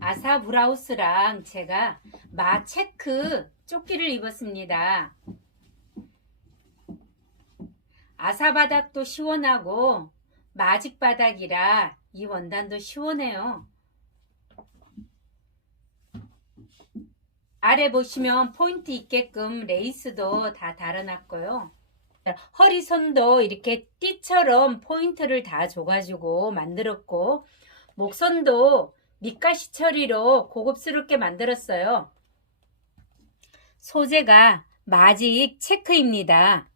아사 브라우스랑 제가 마 체크 조끼를 입었습니다. 아사 바닥도 시원하고 마직 바닥이라 이 원단도 시원해요. 아래 보시면 포인트 있게끔 레이스도 다 달아놨고요. 허리선도 이렇게 띠처럼 포인트를 다 줘가지고 만들었고 목선도 밑가시 처리로 고급스럽게 만들었어요. 소재가 마직 체크입니다.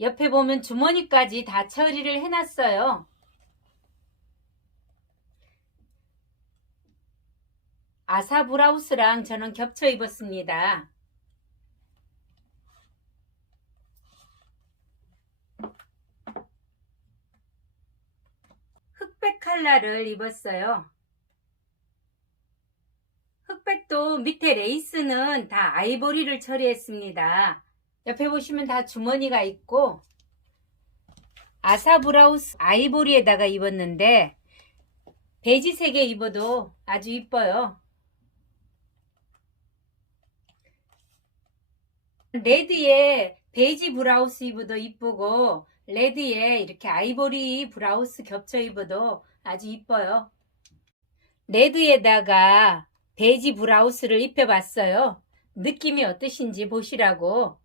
옆에 보면 주머니까지 다 처리를 해놨어요. 아사 브라우스랑 저는 겹쳐 입었습니다. 흑백 칼라를 입었어요. 흑백도 밑에 레이스는 다 아이보리를 처리했습니다. 옆에 보시면 다 주머니가 있고 아사 브라우스 아이보리에다가 입었는데 베지색에 입어도 아주 이뻐요. 레드에 베이지 브라우스 입어도 이쁘고 레드에 이렇게 아이보리 브라우스 겹쳐 입어도 아주 이뻐요. 레드에다가 베이지 브라우스를 입혀봤어요. 느낌이 어떠신지 보시라고